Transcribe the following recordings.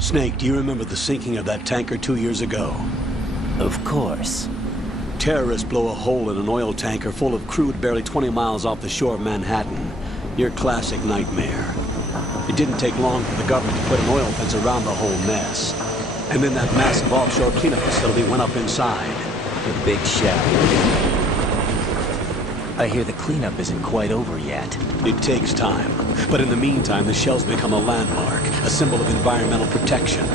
Snake, do you remember the sinking of that tanker 2 years ago? Of course. Terrorists blow a hole in an oil tanker full of crude barely 20 miles off the shore of Manhattan. Your classic nightmare. It didn't take long for the government to put an oil fence around the whole mess. And then that massive offshore cleanup facility went up inside. The big shell. I hear the cleanup isn't quite over yet. It takes time. But in the meantime, the shell's become a landmark, a symbol of environmental protection.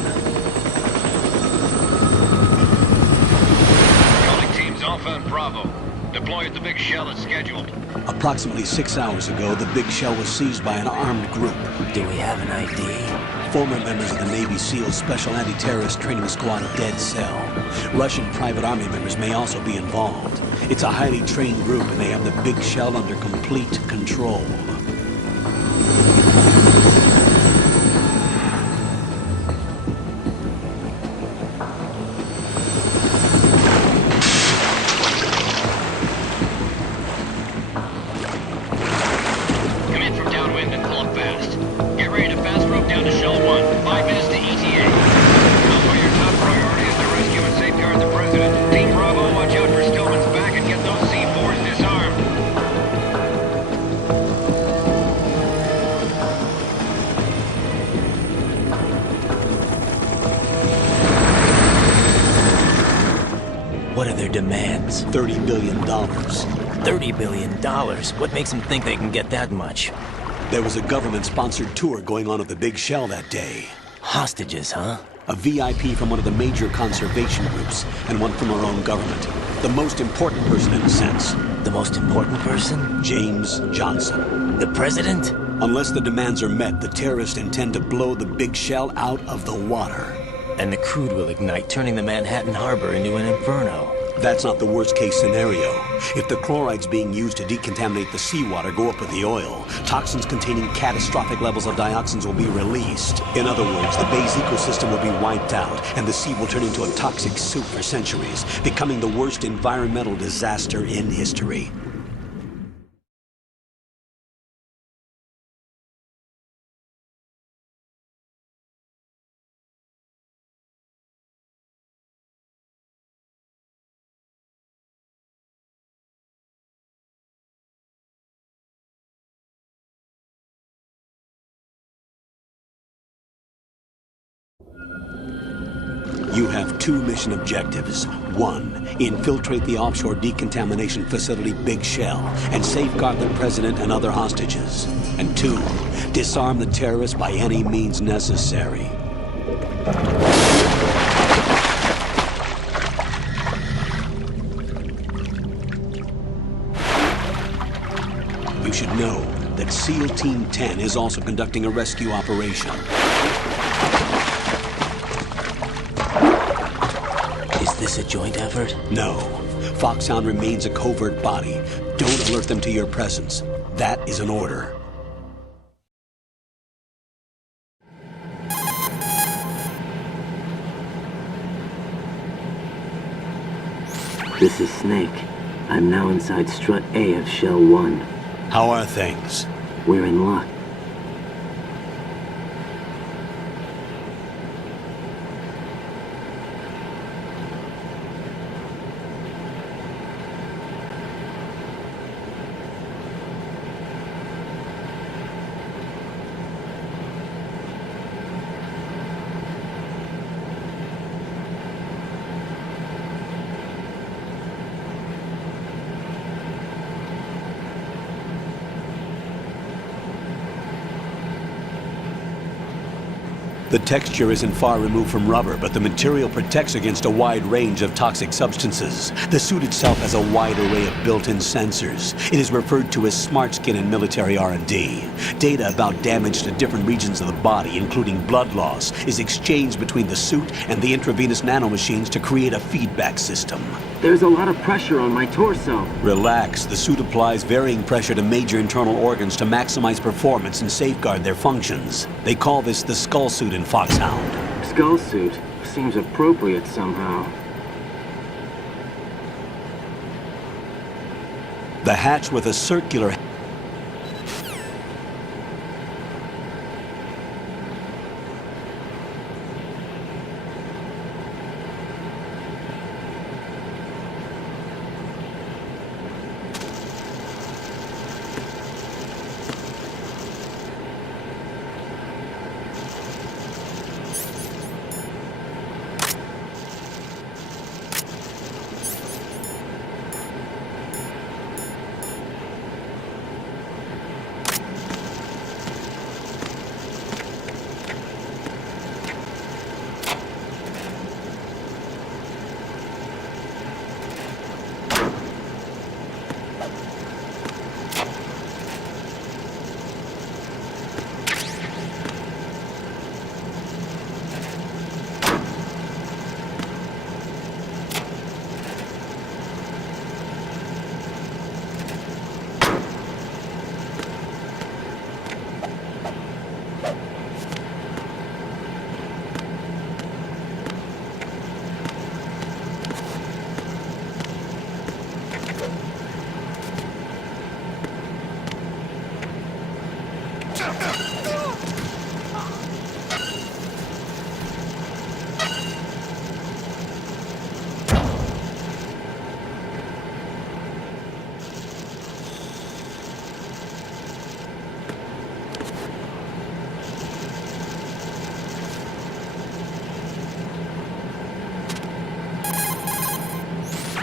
Calling teams Alpha and Bravo. Deploy at the big shell as scheduled. Approximately 6 hours ago, the big shell was seized by an armed group. Do we have an ID? Former members of the Navy SEALs Special Anti-Terrorist Training Squad Dead Cell. Russian private army members may also be involved. It's a highly trained group, and they have the big shell under complete control. Come in from downwind and pull up fast. Get ready to fast rope down to Shell 1. 5 minutes to ETA. Alpha, your top priority is to rescue and safeguard the President. Team Bravo, watch out for Stillman's back and get those C4s disarmed. What are their demands? $30 billion. $30 billion? What makes them think they can get that much? There was a government-sponsored tour going on at the big shell that day. Hostages, huh? A VIP from one of the major conservation groups, and one from our own government. The most important person in a sense. The most important person? James Johnson. The President? Unless the demands are met, the terrorists intend to blow the big shell out of the water. And the crude will ignite, turning the Manhattan Harbor into an inferno. That's not the worst-case scenario. If the chlorides being used to decontaminate the seawater go up with the oil, toxins containing catastrophic levels of dioxins will be released. In other words, the bay's ecosystem will be wiped out, and the sea will turn into a toxic soup for centuries, becoming the worst environmental disaster in history. You have 2 mission objectives. 1, infiltrate the offshore decontamination facility Big Shell and safeguard the President and other hostages. And 2, disarm the terrorists by any means necessary. You should know that SEAL Team 10 is also conducting a rescue operation. this a joint effort? No. Foxhound remains a covert body. Don't alert them to your presence. That is an order. This is Snake. I'm now inside Strut A of Shell 1. How are things? We're in luck. The texture isn't far removed from rubber, but the material protects against a wide range of toxic substances. The suit itself has a wide array of built-in sensors. It is referred to as smart skin in military R&D. Data about damage to different regions of the body, including blood loss, is exchanged between the suit and the intravenous nanomachines to create a feedback system. There's a lot of pressure on my torso. Relax. The suit applies varying pressure to major internal organs to maximize performance and safeguard their functions. They call this the skull suit in Foxhound. Skull suit seems appropriate somehow. The hatch with a circular...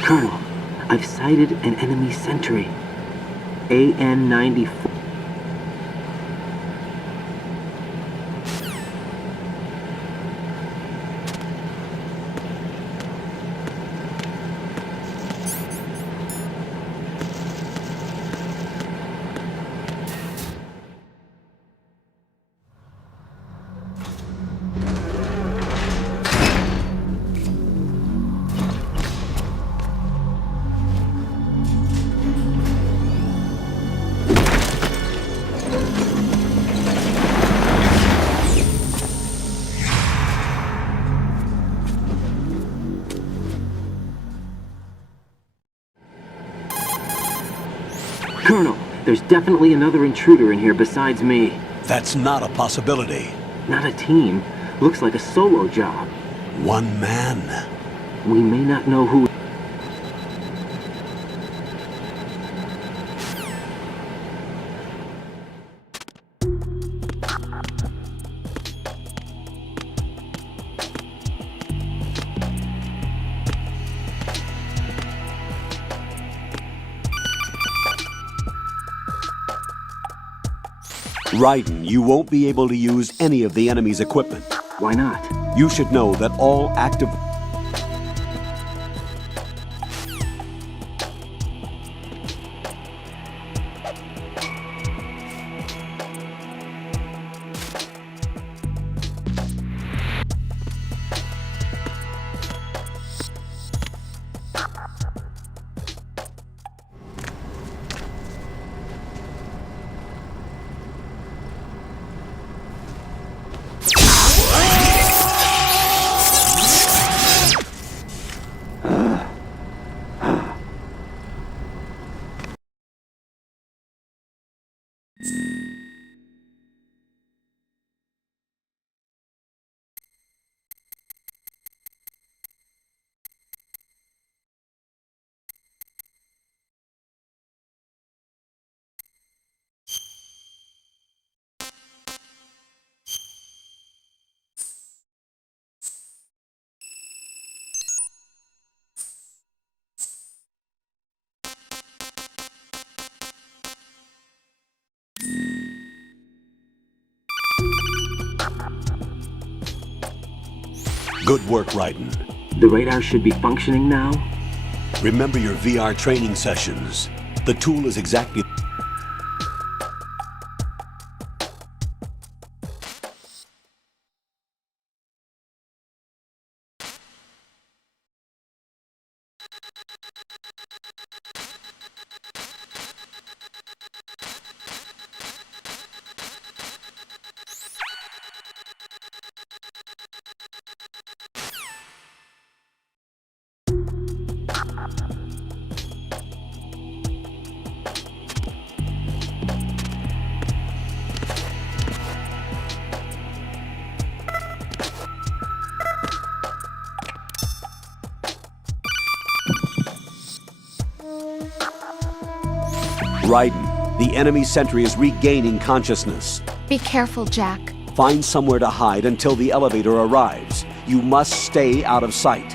Colonel, I've sighted an enemy sentry. AN-94. Colonel, there's definitely another intruder in here besides me. That's not a possibility. Not a team. Looks like a solo job. One man. We may not know who... Raiden, you won't be able to use any of the enemy's equipment. Why not? You should know that all active... Good work, Raiden. The radar should be functioning now? Remember your VR training sessions. The tool is exactly... Raiden, the enemy sentry is regaining consciousness. Be careful, Jack. Find somewhere to hide until the elevator arrives. You must stay out of sight.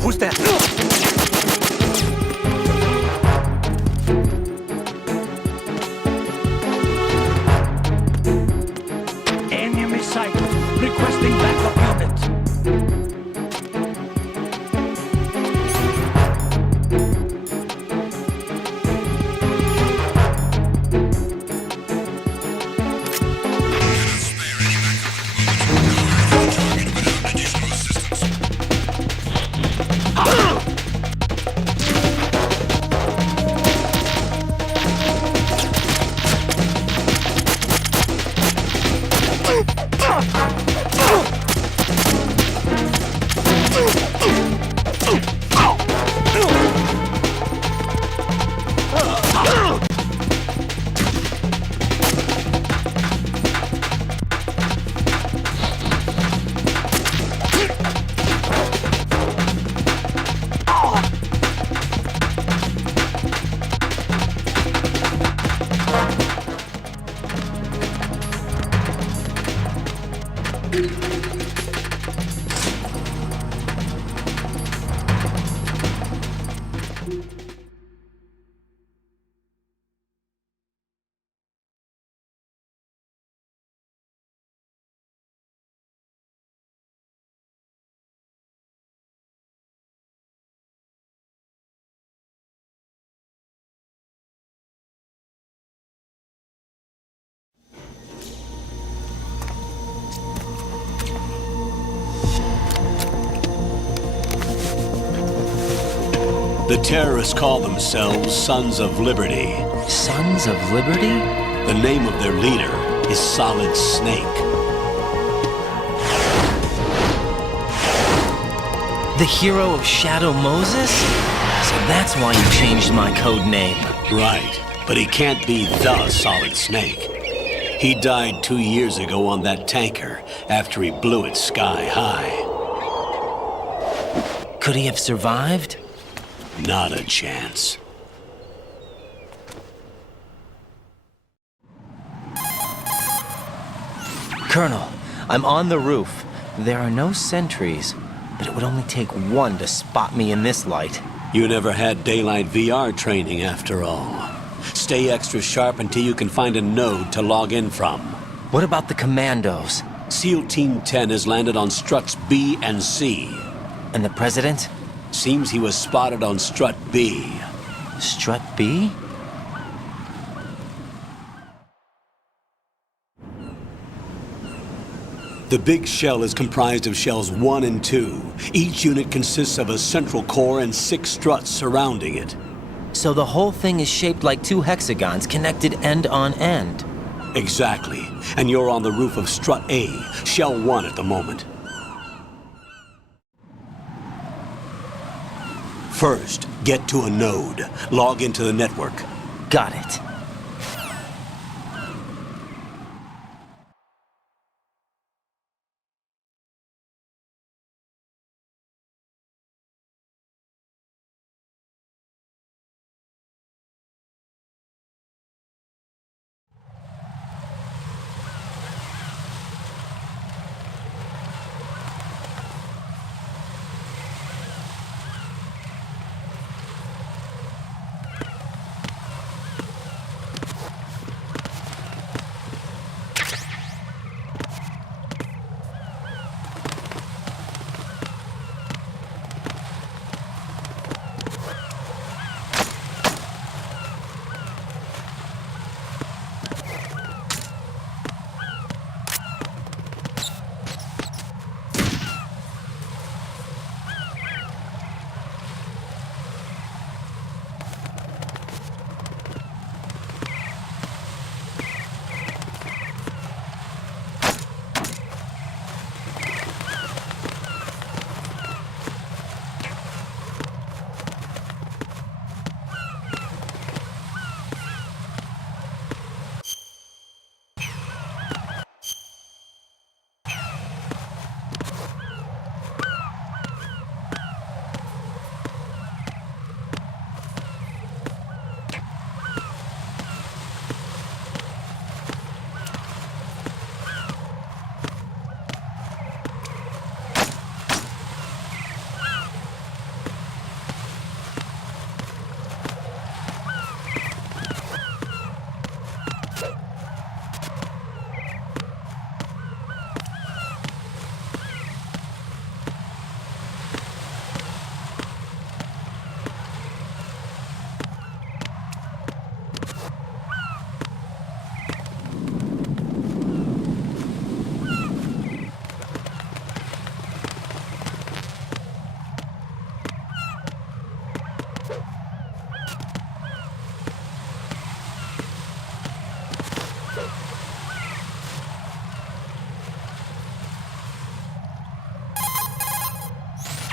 Who's that? Enemy sight. Requesting backup unit. The terrorists call themselves Sons of Liberty. Sons of Liberty? The name of their leader is Solid Snake. The hero of Shadow Moses? So that's why you changed my code name. Right, but he can't be the Solid Snake. He died 2 years ago on that tanker after he blew it sky high. Could he have survived? Not a chance. Colonel, I'm on the roof. There are no sentries, but it would only take one to spot me in this light. You never had daylight VR training after all. Stay extra sharp until you can find a node to log in from. What about the commandos? SEAL Team 10 has landed on struts B and C. And the president? Seems he was spotted on strut B. Strut B? The big shell is comprised of shells 1 and 2. Each unit consists of a central core and 6 struts surrounding it. So the whole thing is shaped like 2 hexagons connected end on end. Exactly. And you're on the roof of strut A, shell 1 at the moment. First, get to a node. Log into the network. Got it.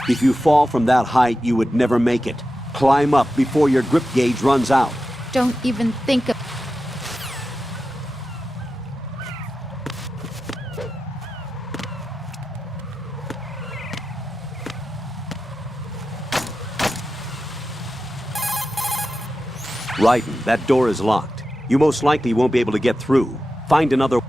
If you fall from that height, you would never make it. Climb up before your grip gauge runs out. Don't even think of... Raiden, that door is locked. You most likely won't be able to get through. Find another...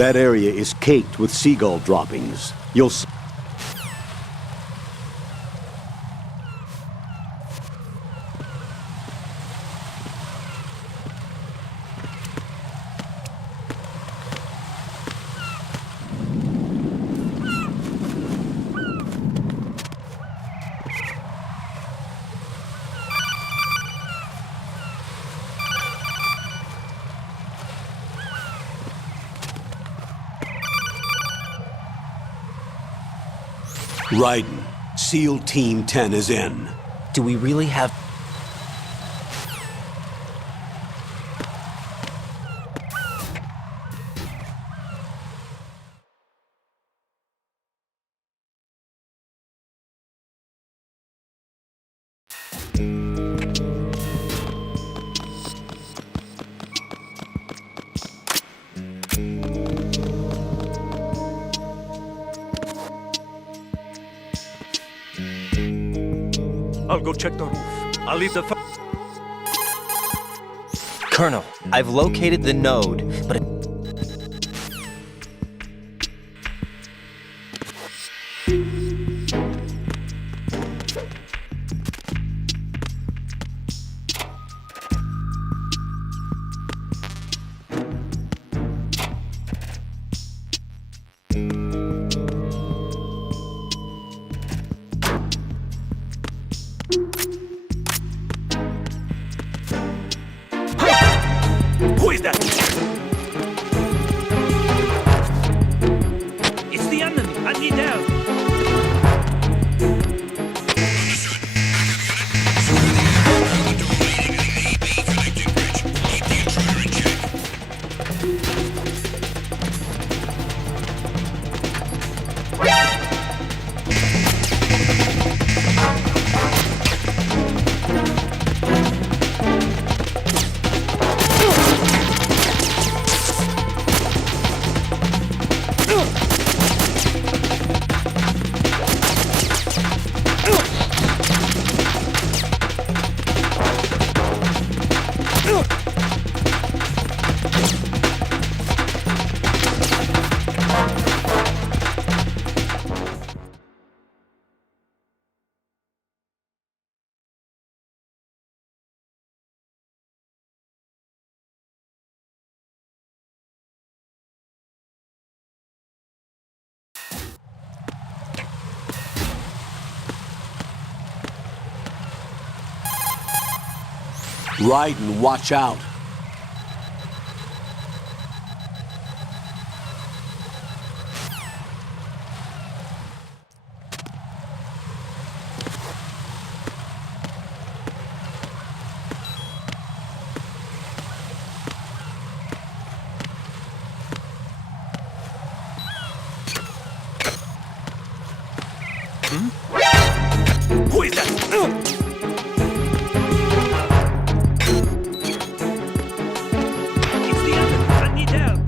That area is caked with seagull droppings. You'll see. Raiden, SEAL Team 10 is in. Do we really have... I'll go check the roof. I'll leave the... Colonel, I've located the node, but... Who is that? It's the enemy. I need help. Raiden, watch out. Who is that? It's the enemy. I need help.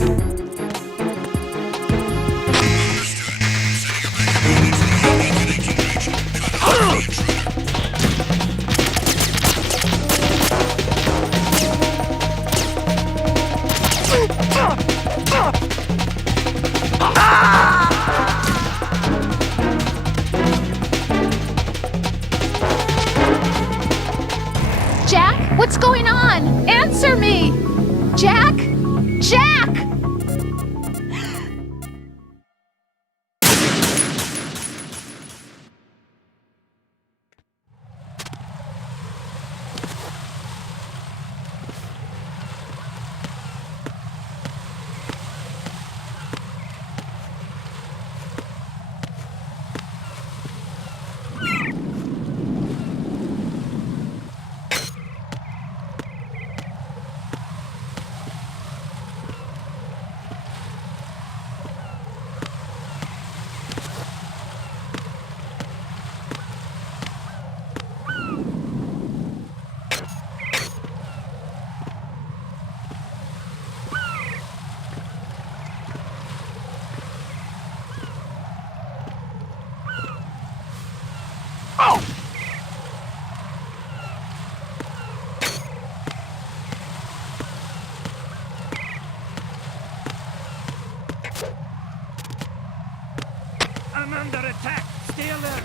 I'm under attack. Stay alert.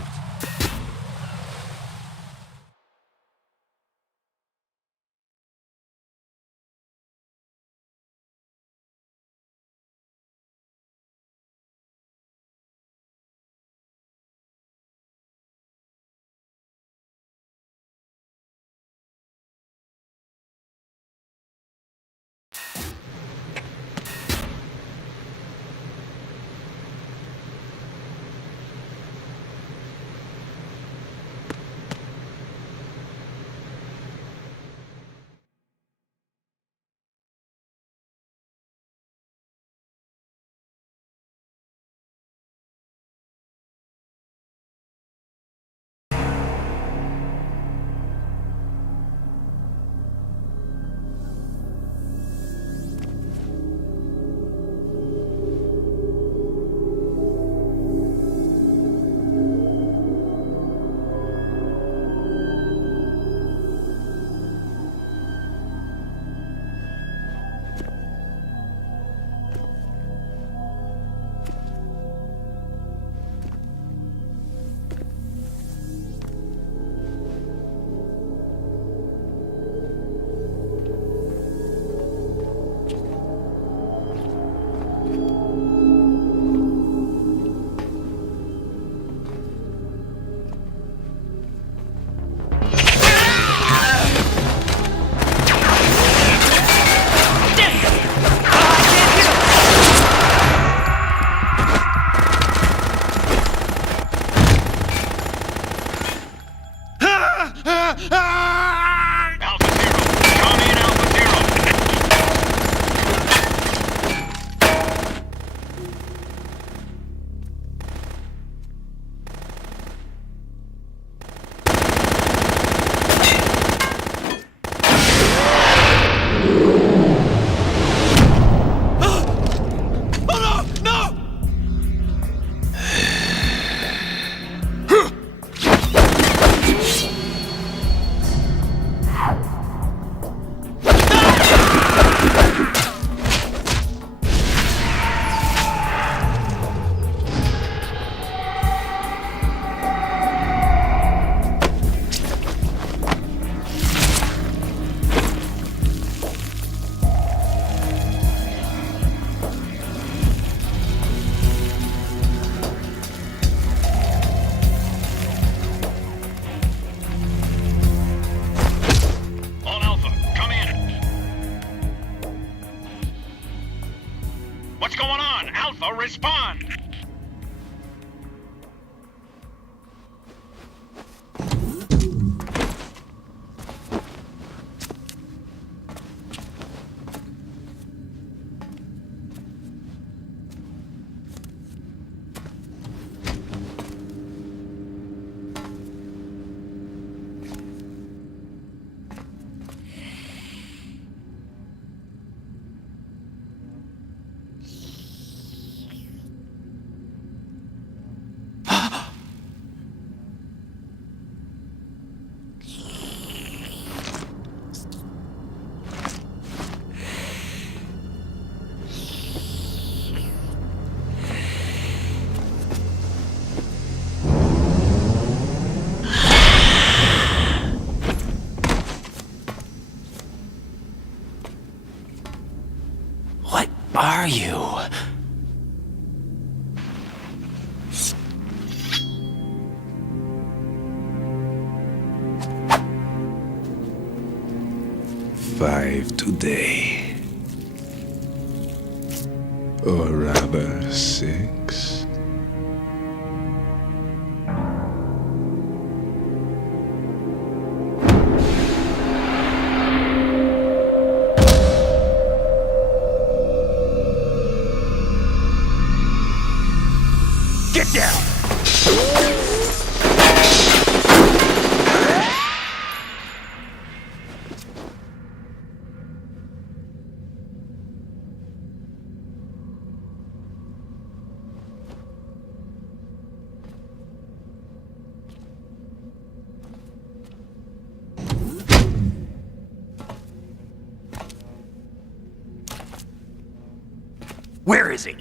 Alpha Zero. Call me in Alpha Zero. All Alpha, come in. What's going on? Alpha, respond. What are you? Five today. Or rather, 6. Get down. Where is he?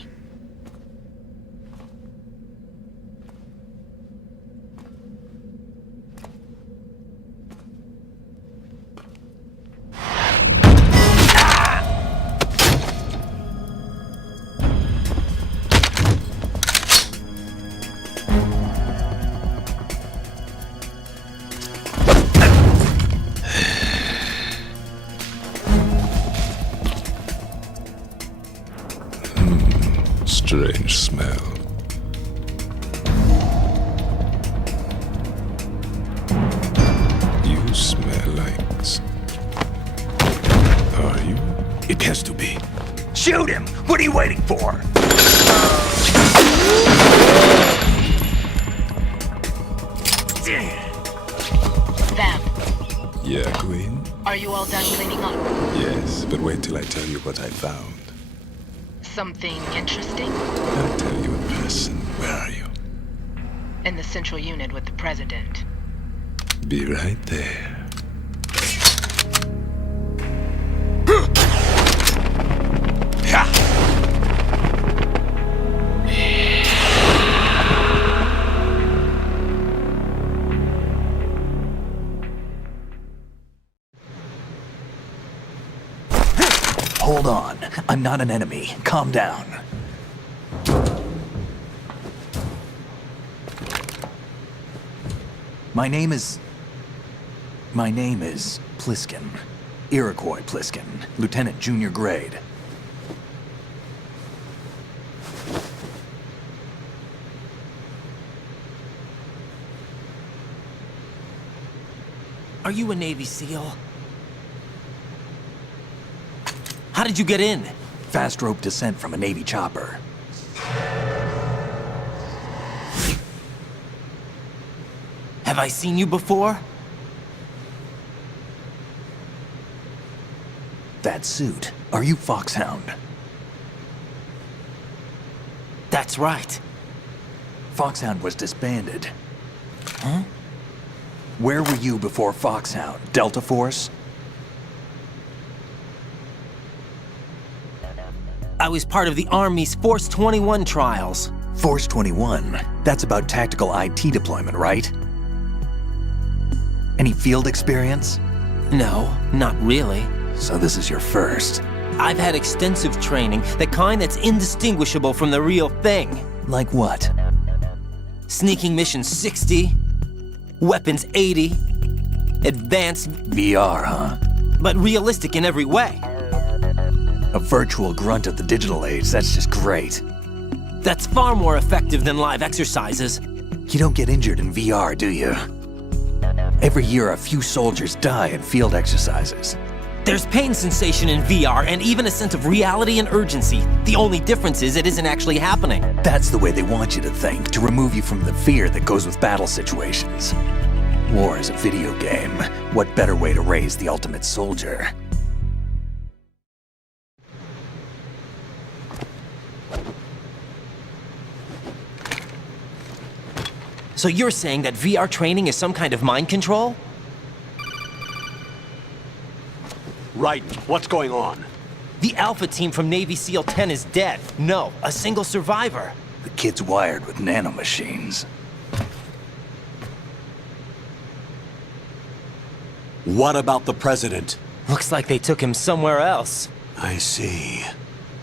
smell? You smell like... Are you? It has to be. Shoot him! What are you waiting for? Vamp, Yeah, Queen? are you all done cleaning up? Yes, but wait till I tell you what I found. Something interesting? I'll tell you in person. Where are you? In the central unit with the president. Be right there. Hold on. I'm not an enemy. Calm down. My name is Pliskin. Iroquois Pliskin. Lieutenant Junior Grade. Are you a Navy SEAL? How did you get in? Fast rope descent from a Navy chopper. Have I seen you before? That suit. Are you Foxhound? That's right. Foxhound was disbanded. Huh? Where were you before Foxhound? Delta Force? I was part of the Army's Force 21 trials. Force 21? That's about tactical IT deployment, right? Any field experience? No, not really. So this is your first. I've had extensive training, the kind that's indistinguishable from the real thing. Like what? Sneaking mission 60, weapons 80, advanced, VR, huh? but realistic in every way. A virtual grunt of the digital age, that's just great. That's far more effective than live exercises. You don't get injured in VR, do you? Every year, a few soldiers die in field exercises. There's pain sensation in VR and even a sense of reality and urgency. The only difference is it isn't actually happening. That's the way they want you to think, to remove you from the fear that goes with battle situations. War is a video game. What better way to raise the ultimate soldier? So you're saying that VR training is some kind of mind control? Right. What's going on? The Alpha team from Navy SEAL 10 is dead. No, a single survivor. The kid's wired with nanomachines. What about the president? Looks like they took him somewhere else. I see.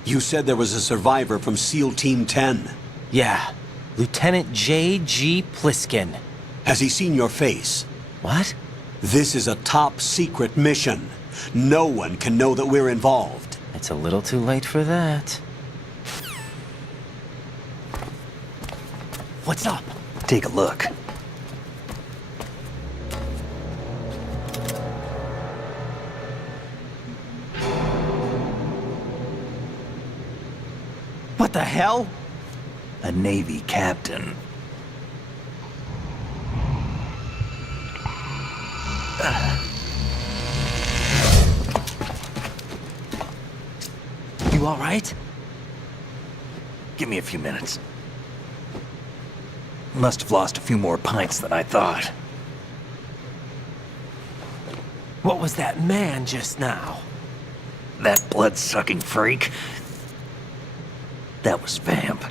You said there was a survivor from SEAL Team 10. Yeah, Lieutenant J.G. Pliskin. Has he seen your face? What? This is a top secret mission. No one can know that we're involved. It's a little too late for that. What's up? Take a look. What the hell? A Navy captain. You all right? Give me a few minutes. Must have lost a few more pints than I thought. What was that man just now? That blood-sucking freak. That was Vamp.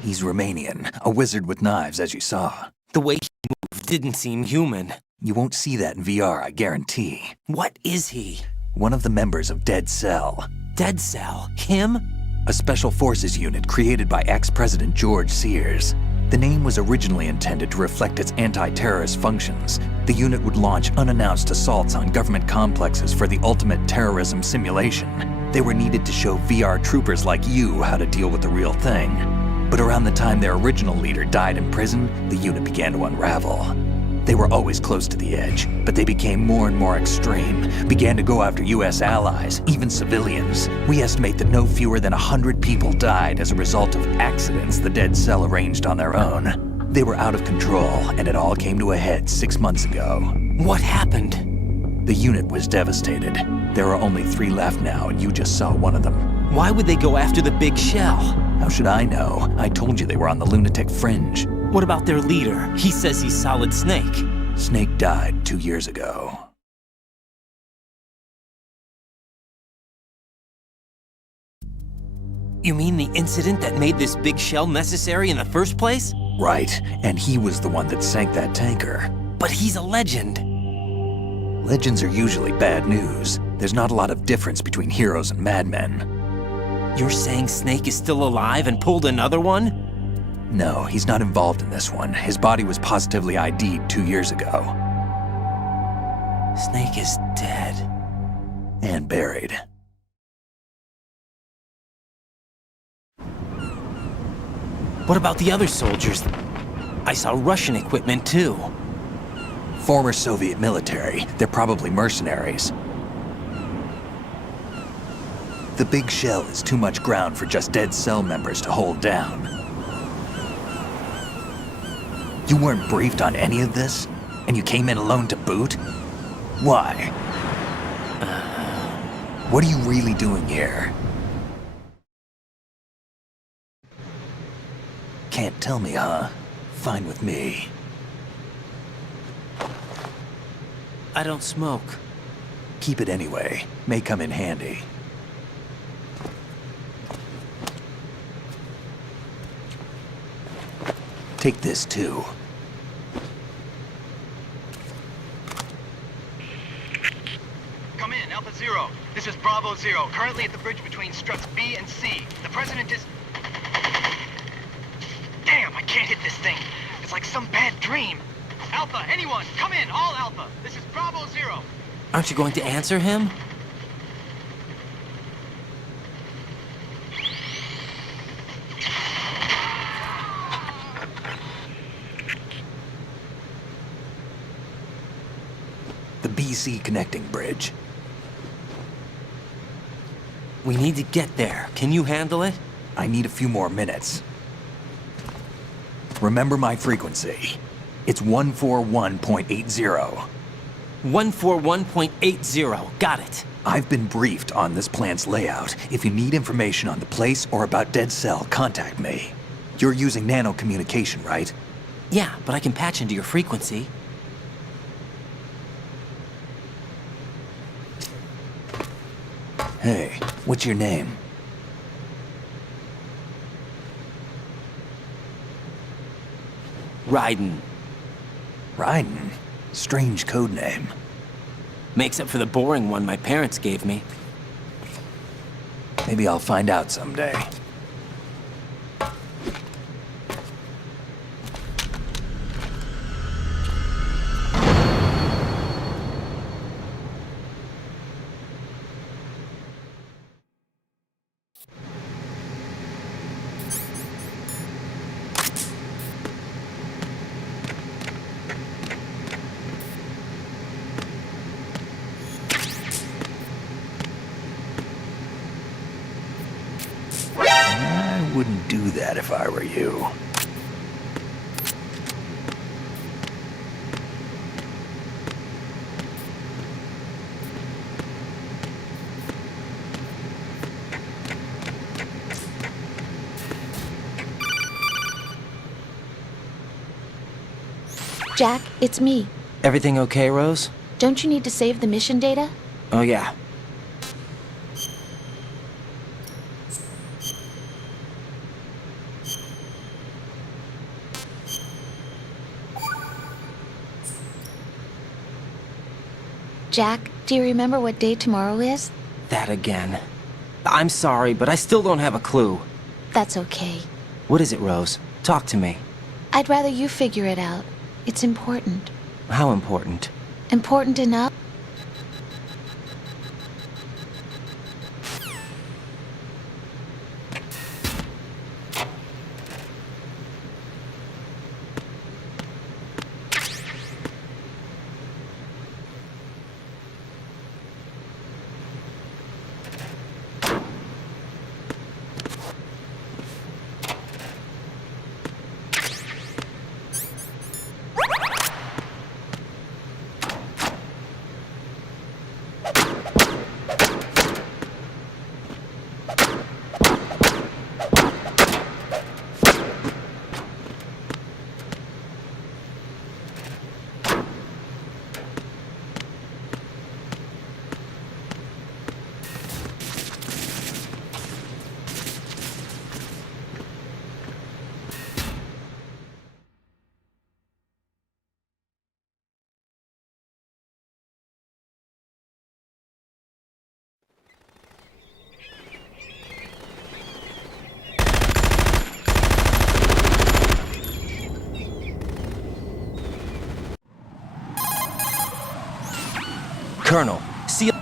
He's Romanian, a wizard with knives, as you saw. The way he moved didn't seem human. You won't see that in VR, I guarantee. What is he? One of the members of Dead Cell. Dead Cell? Him? A special forces unit created by ex-President George Sears. The name was originally intended to reflect its anti-terrorist functions. The unit would launch unannounced assaults on government complexes for the ultimate terrorism simulation. They were needed to show VR troopers like you how to deal with the real thing. But around the time their original leader died in prison, the unit began to unravel. They were always close to the edge, but they became more and more extreme, began to go after US allies, even civilians. We estimate that no fewer than 100 people died as a result of accidents the Dead Cell arranged on their own. They were out of control, and it all came to a head 6 months ago. What happened? The unit was devastated. There are only 3 left now, and you just saw one of them. Why would they go after the big shell? How should I know? I told you they were on the lunatic fringe. What about their leader? He says he's Solid Snake. Snake died 2 years ago. You mean the incident that made this big shell necessary in the first place? Right, and he was the one that sank that tanker. But he's a legend. Legends are usually bad news. There's not a lot of difference between heroes and madmen. You're saying Snake is still alive and pulled another one? No, he's not involved in this one. His body was positively ID'd 2 years ago. Snake is dead. And buried. What about the other soldiers? I saw Russian equipment too. Former Soviet military. They're probably mercenaries. The big shell is too much ground for just Dead Cell members to hold down. You weren't briefed on any of this? And you came in alone to boot? Why? What are you really doing here? Can't tell me, huh? Fine with me. I don't smoke. Keep it anyway. May come in handy. Take this too. Come in, Alpha Zero. This is Bravo Zero, currently at the bridge between struts B and C. The President is... Damn, I can't hit this thing. It's like some bad dream. Alpha, anyone, come in, all Alpha. This is Bravo Zero. Aren't you going to answer him? The BC connecting bridge. We need to get there. Can you handle it? I need a few more minutes. Remember my frequency. It's 141.80. 141.80. Got it. I've been briefed on this plant's layout. If you need information on the place or about Dead Cell, contact me. You're using nano communication, right? Yeah, but I can patch into your frequency. Hey, what's your name? Raiden. Raiden? Strange code name. Makes up for the boring one my parents gave me. Maybe I'll find out someday. I wouldn't do that if I were you. Jack, it's me. Everything okay, Rose? Don't you need to save the mission data? Oh, yeah. Jack, do you remember what day tomorrow is? That again. I'm sorry, but I still don't have a clue. That's okay. What is it, Rose? Talk to me. I'd rather you figure it out. It's important. How important? Important enough? Colonel, see...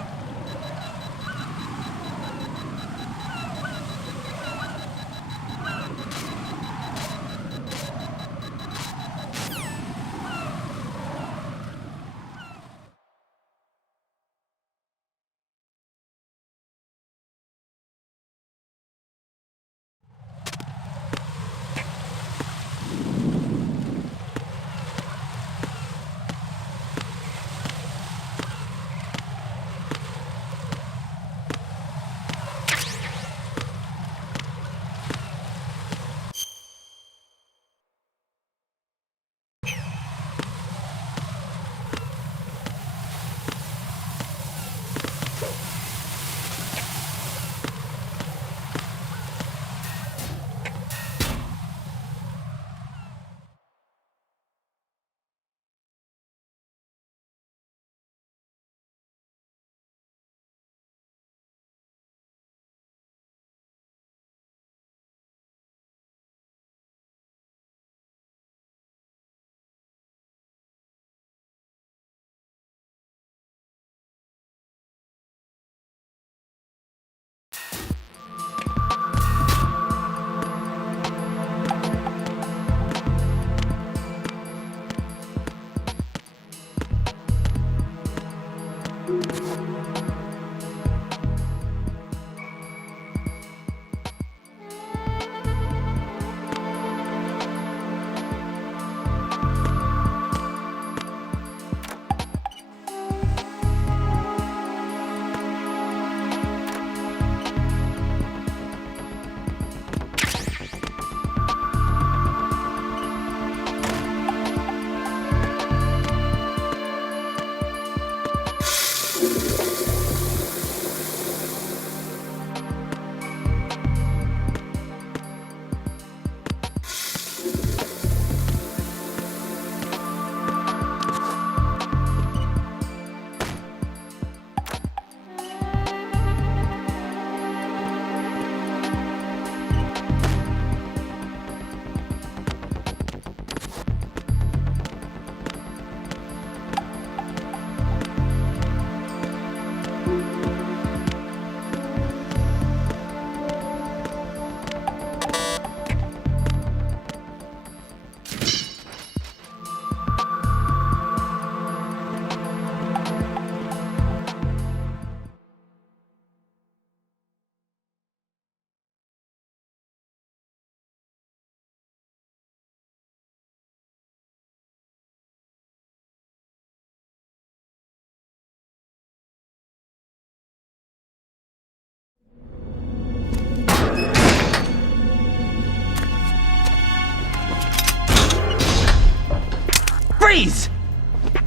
Freeze!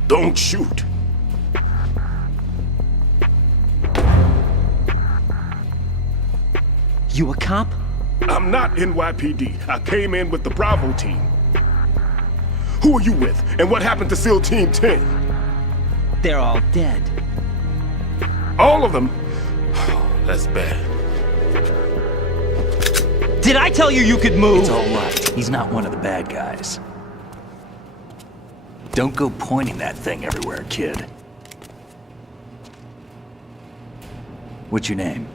Don't shoot. You a cop? I'm not NYPD. I came in with the Bravo team. Who are you with? And what happened to SEAL Team 10? They're all dead. All of them? That's bad. Did I tell you you could move? It's all right. He's not one of the bad guys. Don't go pointing that thing everywhere, kid. What's your name?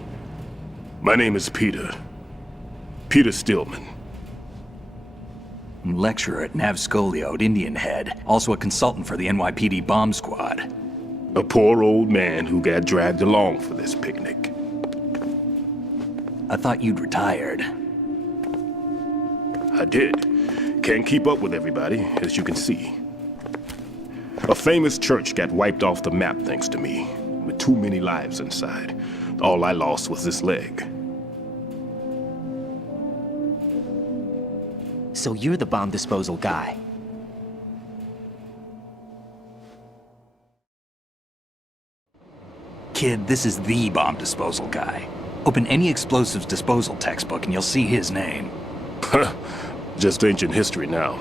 My name is Peter. Peter Stillman. I'm lecturer at Nav Scolio at Indian Head, also a consultant for the NYPD bomb squad. A poor old man who got dragged along for this picnic. I thought you'd retired. I did. Can't keep up with everybody, as you can see. A famous church got wiped off the map thanks to me, with too many lives inside. All I lost was this leg. So you're the bomb disposal guy. Kid, this is the bomb disposal guy. Open any explosives disposal textbook and you'll see his name. Just ancient history now.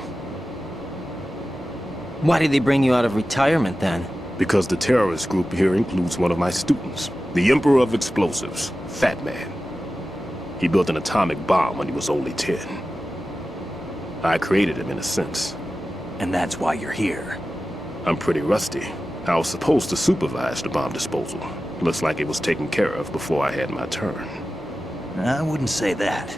Why did they bring you out of retirement then? Because the terrorist group here includes one of my students, the Emperor of Explosives, Fat Man. He built an atomic bomb when he was only 10. I created him in a sense. And that's why you're here. I'm pretty rusty. I was supposed to supervise the bomb disposal. Looks like it was taken care of before I had my turn. I wouldn't say that.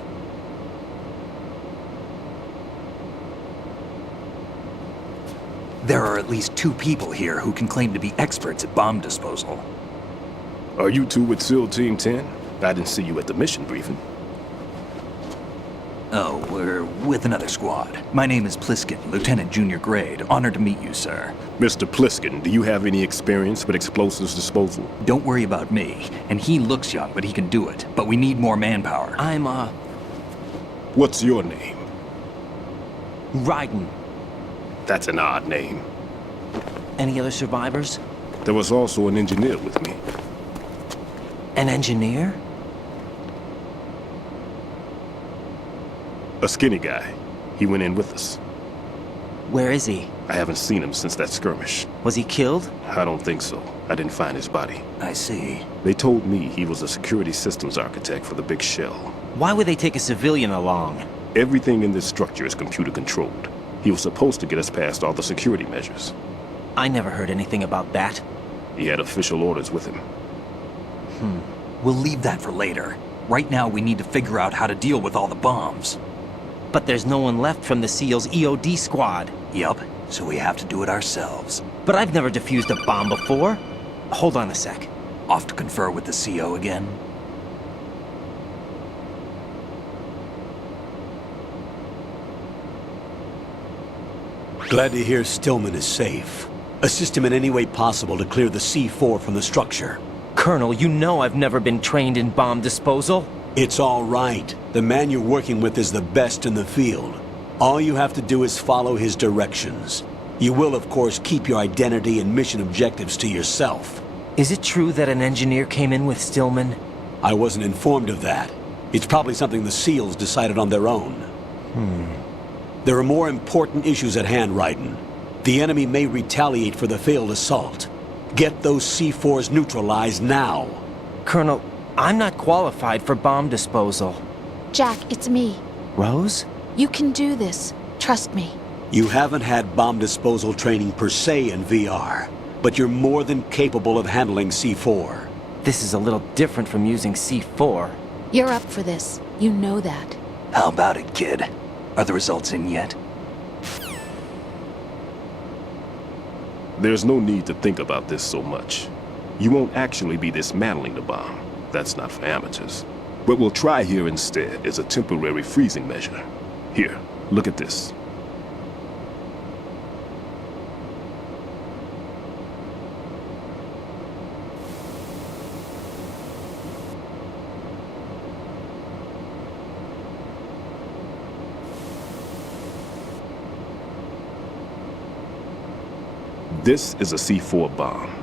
There are at least 2 people here who can claim to be experts at bomb disposal. Are you two with SEAL Team 10? I didn't see you at the mission briefing. Oh, we're with another squad. My name is Pliskin, Lieutenant Junior Grade. Honored to meet you, sir. Mr. Pliskin, do you have any experience with explosives disposal? Don't worry about me. And he looks young, but he can do it. But we need more manpower. I'm, What's your name? Raiden. That's an odd name. Any other survivors? There was also an engineer with me. An engineer? A skinny guy. He went in with us. Where is he? I haven't seen him since that skirmish. Was he killed? I don't think so. I didn't find his body. I see. They told me he was a security systems architect for the big shell. Why would they take a civilian along? Everything in this structure is computer controlled. He was supposed to get us past all the security measures. I never heard anything about that. He had official orders with him. We'll leave that for later. Right now, we need to figure out how to deal with all the bombs. But there's no one left from the SEAL's EOD squad. Yup, so we have to do it ourselves. But I've never defused a bomb before. Hold on a sec. Off to confer with the CO again? Glad to hear Stillman is safe. Assist him in any way possible to clear the C4 from the structure. Colonel, you know I've never been trained in bomb disposal. It's all right. The man you're working with is the best in the field. All you have to do is follow his directions. You will, of course, keep your identity and mission objectives to yourself. Is it true that an engineer came in with Stillman? I wasn't informed of that. It's probably something the SEALs decided on their own. There are more important issues at hand, Raiden. The enemy may retaliate for the failed assault. Get those C4s neutralized now. Colonel, I'm not qualified for bomb disposal. Jack, it's me. Rose? You can do this. Trust me. You haven't had bomb disposal training per se in VR, but you're more than capable of handling C4. This is a little different from using C4. You're up for this. You know that. How about it, kid? Are the results in yet? There's no need to think about this so much. You won't actually be dismantling the bomb. That's not for amateurs. What we'll try here instead is a temporary freezing measure. Here, look at this. This is a C4 bomb.